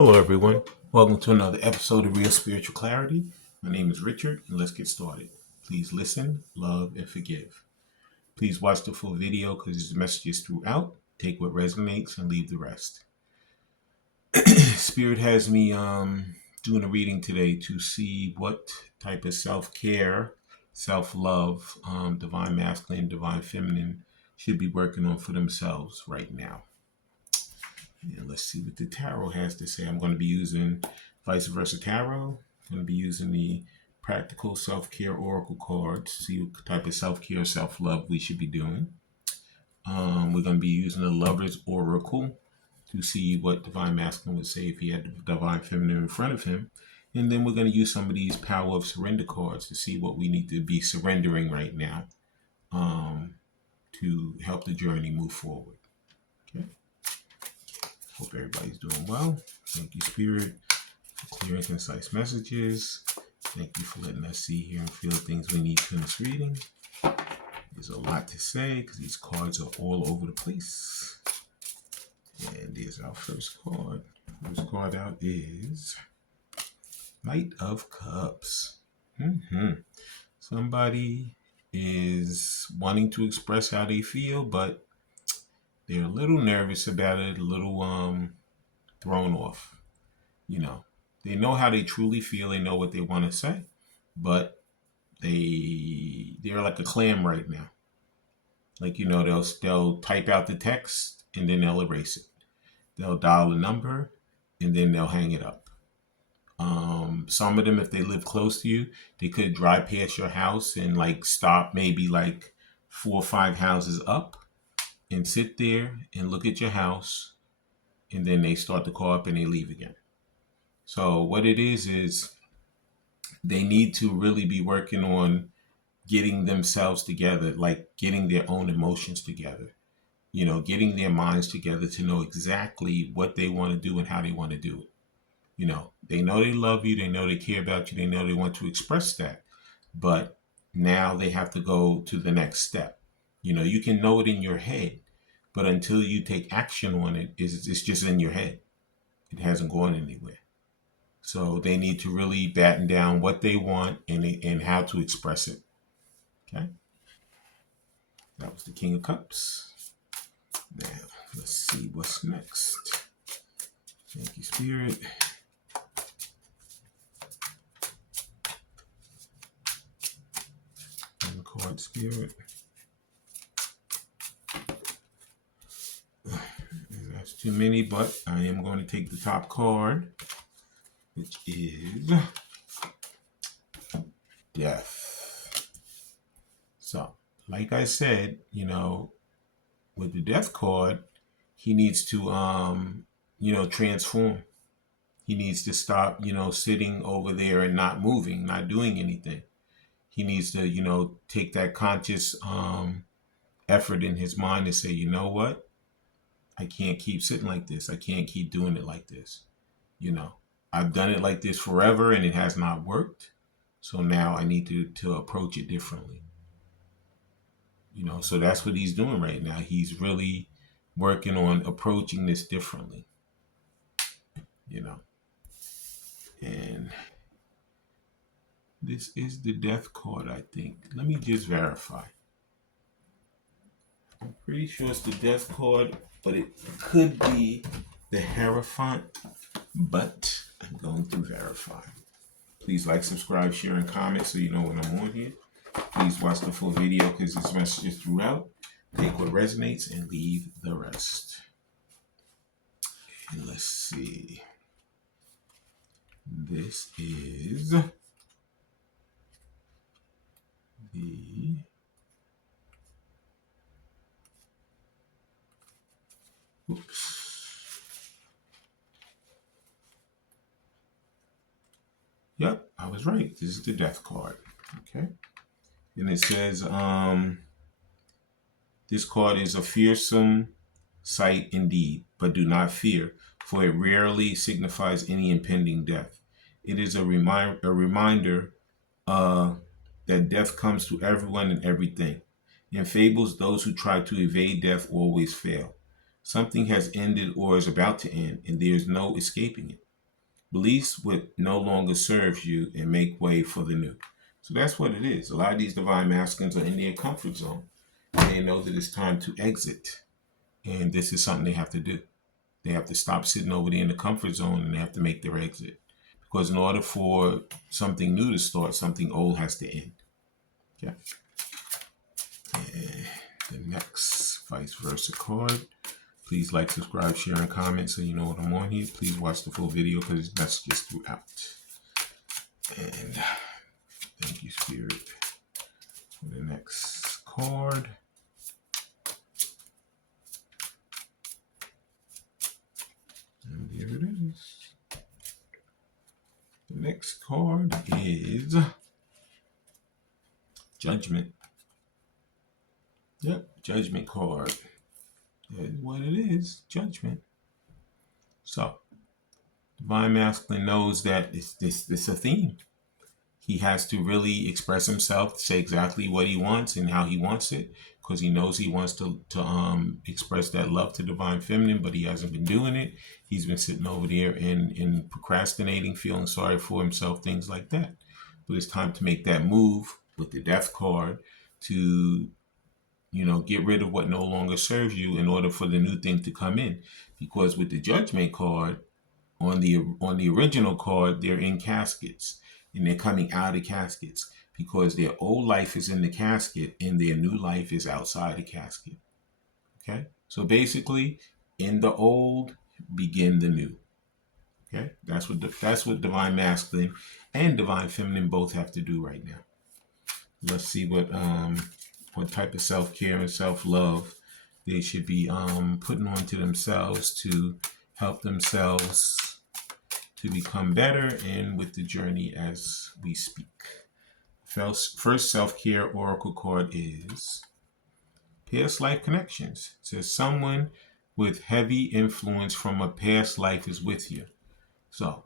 Hello, everyone. Welcome to another episode of Real Spiritual Clarity. My name is Richard, and let's get started. Please listen, love, and forgive. Please watch the full video because there's messages throughout. Take what resonates and leave the rest. Spirit has me doing a reading today to see what type of self-care, self-love, divine masculine, divine feminine should be working on for themselves right now. And let's see what the tarot has to say. I'm going to be using Vice Versa Tarot. I'm going to be using the Practical Self-Care Oracle card to see what type of self-care, self-love we should be doing. We're going to be using the Lover's Oracle to see what Divine Masculine would say if he had the Divine Feminine in front of him. And then we're going to use some of these Power of Surrender cards to see what we need to be surrendering right now to help the journey move forward. Okay. Hope everybody's doing well. Thank you, Spirit, for clear and concise messages. Thank you for letting us see, hear, and feel things we need to in this reading. There's a lot to say because these cards are all over the place. And there's our first card. First card out is Knight of Cups. Somebody is wanting to express how they feel, but they're a little nervous about it, a little thrown off. They know how they truly feel. They know what they want to say, but they're like a clam right now. Like, they'll type out the text and then they'll erase it. They'll dial a number and then they'll hang it up. Some of them, if they live close to you, they could drive past your house and like stop maybe like 4 or 5 houses up and sit there and look at your house, and then they start to call up and they leave again. So what it is they need to really be working on getting themselves together, like getting their own emotions together, getting their minds together to know exactly what they want to do and how they want to do it. They know they love you, they know they care about you, they know they want to express that, but now they have to go to the next step. You can know it in your head, but until you take action on it, it's just in your head. It hasn't gone anywhere. So they need to really batten down what they want and how to express it. Okay. That was the King of Cups. Now, let's see what's next. Thank you, Spirit. And the card, Spirit. That's too many, but I am going to take the top card, which is Death. So, like I said, with the Death card, he needs to, transform. He needs to stop, sitting over there and not moving, not doing anything. He needs to, take that conscious effort in his mind to say, you know what? I can't keep sitting like this. I can't keep doing it like this. I've done it like this forever and it has not worked. So now I need to approach it differently. So that's what he's doing right now. He's really working on approaching this differently. And this is the Death card, I think. Let me just verify. I'm pretty sure it's the Death card, but it could be the Hierophant, but I'm going to verify. Please like, subscribe, share, and comment so you know when I'm on here. Please watch the full video because this message is throughout. Take what resonates and leave the rest. And let's see. This is the Yep, I was right. This is the Death card. Okay. And it says, this card is a fearsome sight indeed, but do not fear, for it rarely signifies any impending death. It is a reminder that death comes to everyone and everything. In fables, those who try to evade death always fail. Something has ended or is about to end, and there is no escaping it. Release what no longer serves you and make way for the new. So that's what it is. A lot of these divine masculines are in their comfort zone. And they know that it's time to exit. And this is something they have to do. They have to stop sitting over there in the comfort zone and they have to make their exit. Because in order for something new to start, something old has to end. Okay. And the next vice versa card. Please like, subscribe, share, and comment so you know what I'm on here. Please watch the full video because it's messages throughout. And thank you, Spirit. For the next card. And here it is. The next card is Judgment. Yep, Judgment card. That is what it is, Judgment. So, Divine Masculine knows that it's a theme. He has to really express himself, say exactly what he wants and how he wants it, because he knows he wants to express that love to Divine Feminine, but he hasn't been doing it. He's been sitting over there and procrastinating, feeling sorry for himself, things like that. But it's time to make that move with the Death card to, get rid of what no longer serves you in order for the new thing to come in. Because with the Judgment card, on the original card, they're in caskets and they're coming out of caskets because their old life is in the casket and their new life is outside the casket. Okay, so basically, in the old, begin the new. Okay, that's what Divine Masculine and Divine Feminine both have to do right now. Let's see what type of self-care and self-love they should be putting onto themselves to help themselves to become better and with the journey as we speak. First self-care oracle card is Past Life Connections. It says someone with heavy influence from a past life is with you. So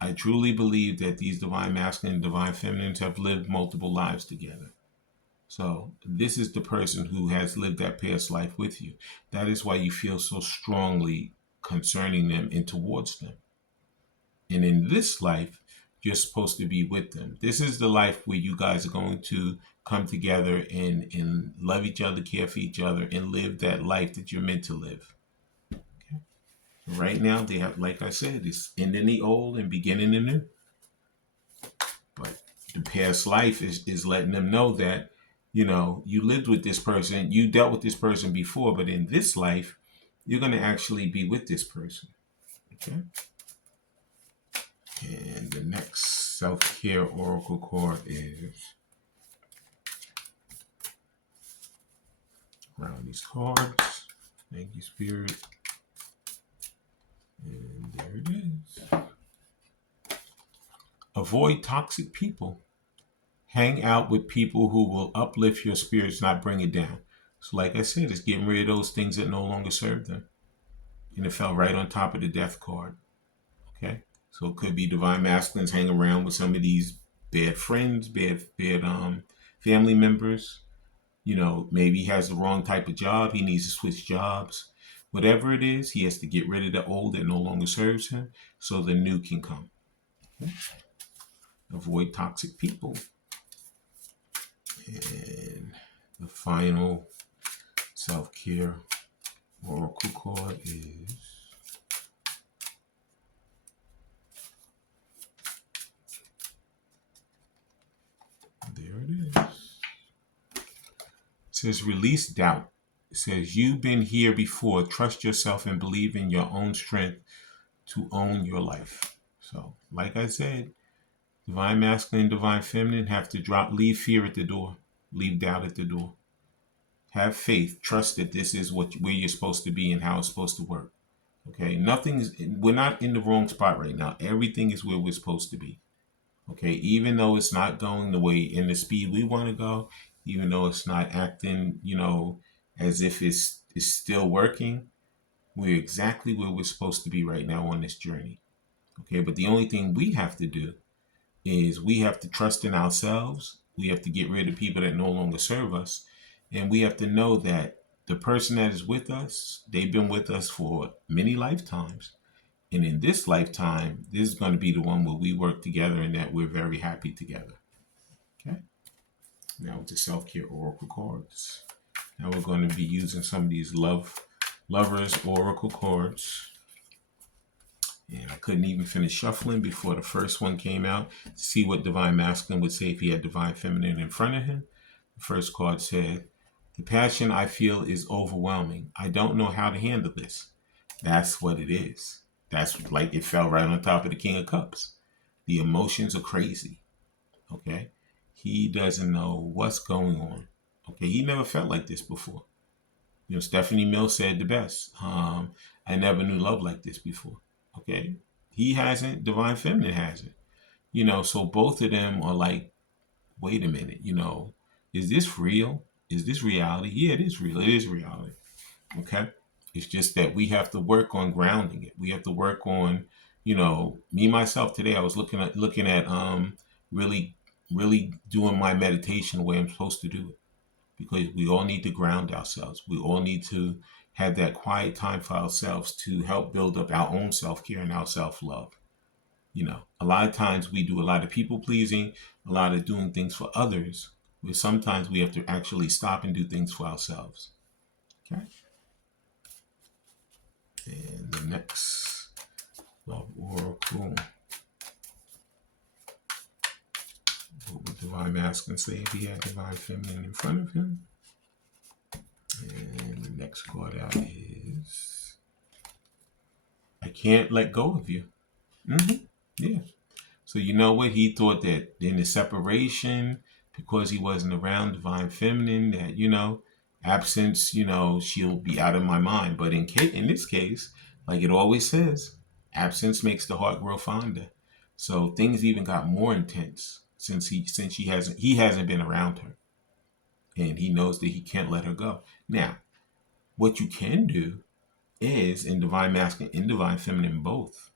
I truly believe that these Divine Masculine and Divine Feminines have lived multiple lives together. So this is the person who has lived that past life with you. That is why you feel so strongly concerning them and towards them. And in this life, you're supposed to be with them. This is the life where you guys are going to come together and love each other, care for each other, and live that life that you're meant to live. Okay? Right now, they have, like I said, it's ending the old and beginning the new. But the past life is letting them know that, you lived with this person, you dealt with this person before, but in this life, you're going to actually be with this person. Okay? And the next self-care oracle card is around these cards. Thank you, Spirit. And there it is. Avoid toxic people. Hang out with people who will uplift your spirits, not bring it down. So like I said, it's getting rid of those things that no longer serve them. And it fell right on top of the Death card. Okay? So it could be Divine Masculines hang around with some of these bad friends, bad family members. Maybe he has the wrong type of job. He needs to switch jobs. Whatever it is, he has to get rid of the old that no longer serves him so the new can come. Okay? Avoid toxic people. And the final self-care oracle card is there it is. It says release doubt. It says you've been here before. Trust yourself and believe in your own strength to own your life. So, like I said, Divine Masculine, Divine Feminine have to leave fear at the door, leave doubt at the door. Have faith, trust that this is where you're supposed to be and how it's supposed to work. Okay, we're not in the wrong spot right now. Everything is where we're supposed to be. Okay, even though it's not going the way in the speed we want to go, even though it's not acting, as if it's still working, we're exactly where we're supposed to be right now on this journey. Okay, but the only thing we have to do is we have to trust in ourselves. We have to get rid of people that no longer serve us. And we have to know that the person that is with us, they've been with us for many lifetimes. And in this lifetime, this is going to be the one where we work together and that we're very happy together. Okay. Now with the self-care oracle cards. Now we're going to be using some of these lovers oracle cards. And I couldn't even finish shuffling before the first one came out to see what Divine Masculine would say if he had Divine Feminine in front of him. The first card said, "The passion I feel is overwhelming. I don't know how to handle this." That's what it is. That's like it fell right on top of the King of Cups. The emotions are crazy. Okay. He doesn't know what's going on. Okay. He never felt like this before. You know, Stephanie Mills said the best. I never knew love like this before. Okay. He hasn't, Divine Feminine hasn't. You know, so both of them are like, wait a minute, you know, is this real? Is this reality? Yeah, it is real. It is reality. Okay. It's just that we have to work on grounding it. We have to work on, you know, me myself today, I was looking at really, really doing my meditation the way I'm supposed to do it. Because we all need to ground ourselves. We all need to have that quiet time for ourselves to help build up our own self-care and our self-love. You know, a lot of times we do a lot of people pleasing, a lot of doing things for others, but sometimes we have to actually stop and do things for ourselves. Okay. And the next love oracle. What would Divine Masculine say if he had Divine Feminine in front of him? And the next card out is, "I can't let go of you." Yeah. So you know what? He thought that in the separation, because he wasn't around Divine Feminine, that, you know, absence, you know, she'll be out of my mind. But in this case, like it always says, absence makes the heart grow fonder. So things even got more intense since he hasn't been around her. And he knows that he can't let her go. Now, what you can do is in Divine Masculine and Divine Feminine both,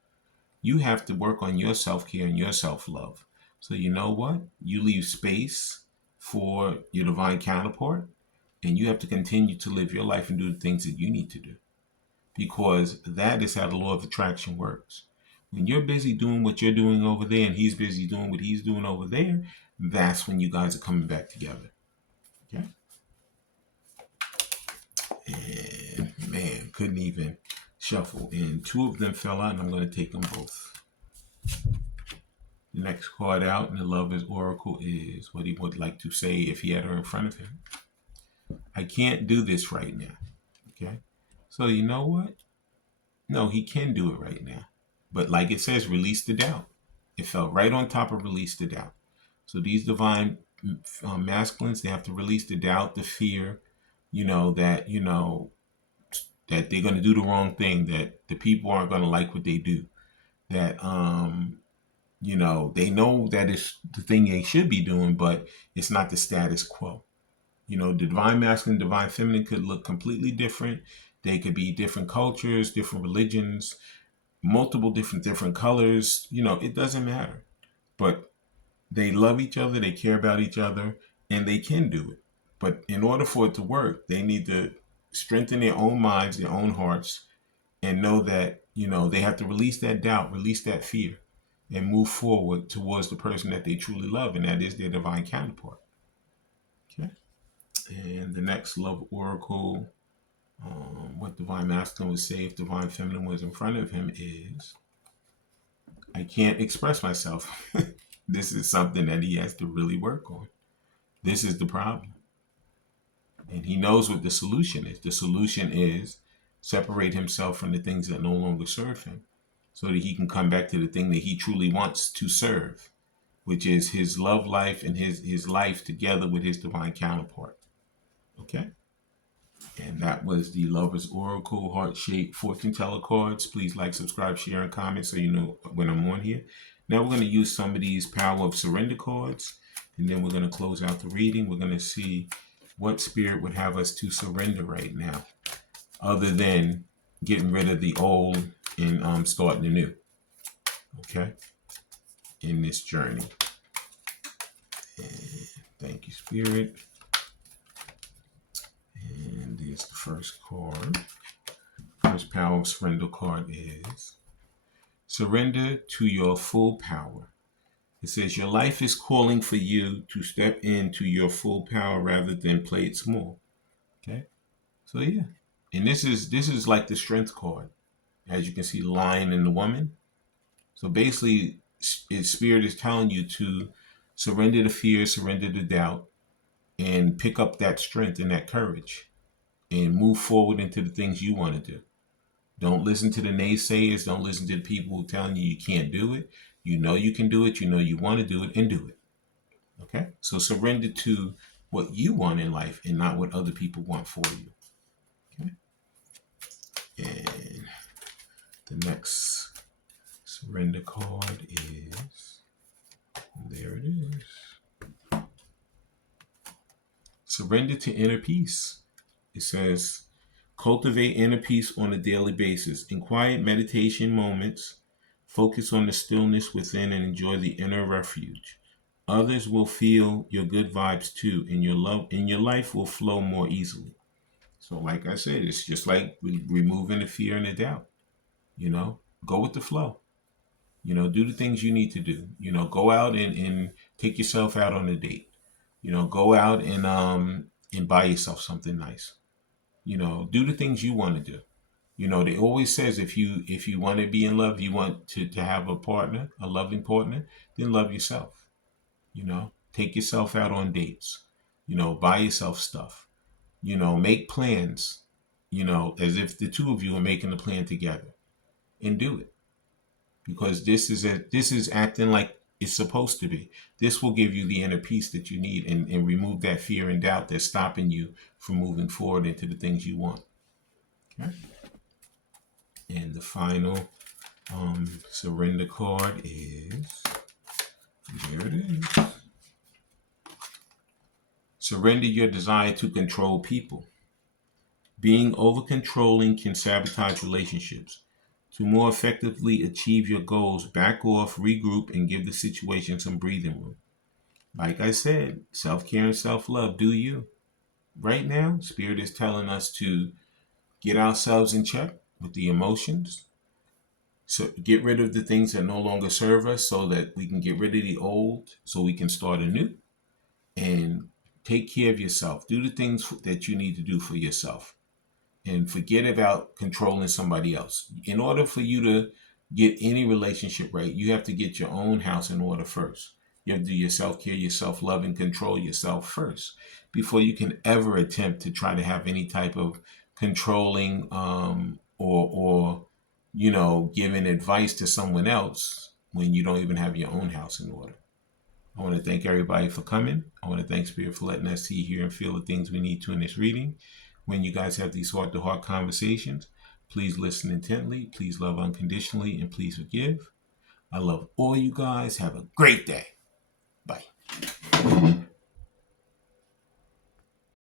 you have to work on your self-care and your self-love. So you know what? You leave space for your divine counterpart, and you have to continue to live your life and do the things that you need to do. Because that is how the law of attraction works. When you're busy doing what you're doing over there and he's busy doing what he's doing over there, that's when you guys are coming back together. Okay? And man, couldn't even shuffle. And two of them fell out, and I'm going to take them both. The next card out in the Lover's Oracle is what he would like to say if he had her in front of him. "I can't do this right now." Okay? So you know what? No, he can do it right now. But like it says, release the doubt. It fell right on top of release the doubt. So these divine masculines, they have to release the doubt, the fear, you know, that they're going to do the wrong thing, that the people aren't going to like what they do, that you know, they know that it's the thing they should be doing, but it's not the status quo. You know, the Divine Masculine, Divine Feminine could look completely different. They could be different cultures, different religions, multiple different colors. You know, it doesn't matter. But they love each other, they care about each other, and they can do it. But in order for it to work, they need to strengthen their own minds, their own hearts, and know that, you know, they have to release that doubt, release that fear, and move forward towards the person that they truly love, and that is their divine counterpart. Okay. And the next love oracle, what Divine Masculine would say if Divine Feminine was in front of him is, "I can't express myself." This is something that he has to really work on. This is the problem. And he knows what the solution is. The solution is separate himself from the things that no longer serve him so that he can come back to the thing that he truly wants to serve, which is his love life and his life together with his divine counterpart. Okay? And that was the Lover's Oracle Heart-Shaped Fortune Teller cards. Please like, subscribe, share, and comment so you know when I'm on here. Now we're going to use some of these Power of Surrender cards, and then we're going to close out the reading. We're going to see what spirit would have us to surrender right now, other than getting rid of the old and starting the new. Okay? In this journey. And thank you, Spirit. And there's the first card. First Power of Surrender card is, Surrender to your full power. It says your life is calling for you to step into your full power rather than play it small. Okay. So yeah. And this is like the strength card. As you can see, lion and the woman. So basically, spirit is telling you to surrender the fear, surrender the doubt, and pick up that strength and that courage and move forward into the things you want to do. Don't listen to the naysayers. Don't listen to the people who are telling you can't do it. You know you can do it. You know you want to do it, and do it. Okay? So surrender to what you want in life and not what other people want for you. Okay? And the next surrender card is, there it is. Surrender to inner peace. It says, cultivate inner peace on a daily basis. In quiet meditation moments, focus on the stillness within and enjoy the inner refuge. Others will feel your good vibes too, and your life will flow more easily. So, like I said, it's just like removing the fear and the doubt. Go with the flow. Do the things you need to do. Go out and take yourself out on a date. Go out and buy yourself something nice. Do the things you want to do. They always says if you want to be in love, you want to have a partner, a loving partner, then love yourself. Take yourself out on dates. Buy yourself stuff. Make plans. As if the two of you are making a plan together, and do it, because this is acting like it's supposed to be. This will give you the inner peace that you need, and remove that fear and doubt that's stopping you from moving forward into the things you want. Okay. And the final surrender card is, there it is. Surrender your desire to control people. Being over-controlling can sabotage relationships. To more effectively achieve your goals, back off, regroup, and give the situation some breathing room. Like I said, self-care and self-love, do you. Right now, Spirit is telling us to get ourselves in check with the emotions. So get rid of the things that no longer serve us, so that we can get rid of the old, so we can start anew. And take care of yourself. Do the things that you need to do for yourself. And forget about controlling somebody else. In order for you to get any relationship right, you have to get your own house in order first. You have to do your self-care, your self-love, and control yourself first before you can ever attempt to try to have any type of controlling or giving advice to someone else when you don't even have your own house in order. I want to thank everybody for coming. I want to thank Spirit for letting us see, hear, and feel the things we need to in this reading. When you guys have these heart-to-heart conversations, please listen intently, please love unconditionally, and please forgive. I love all you guys. Have a great day. Bye.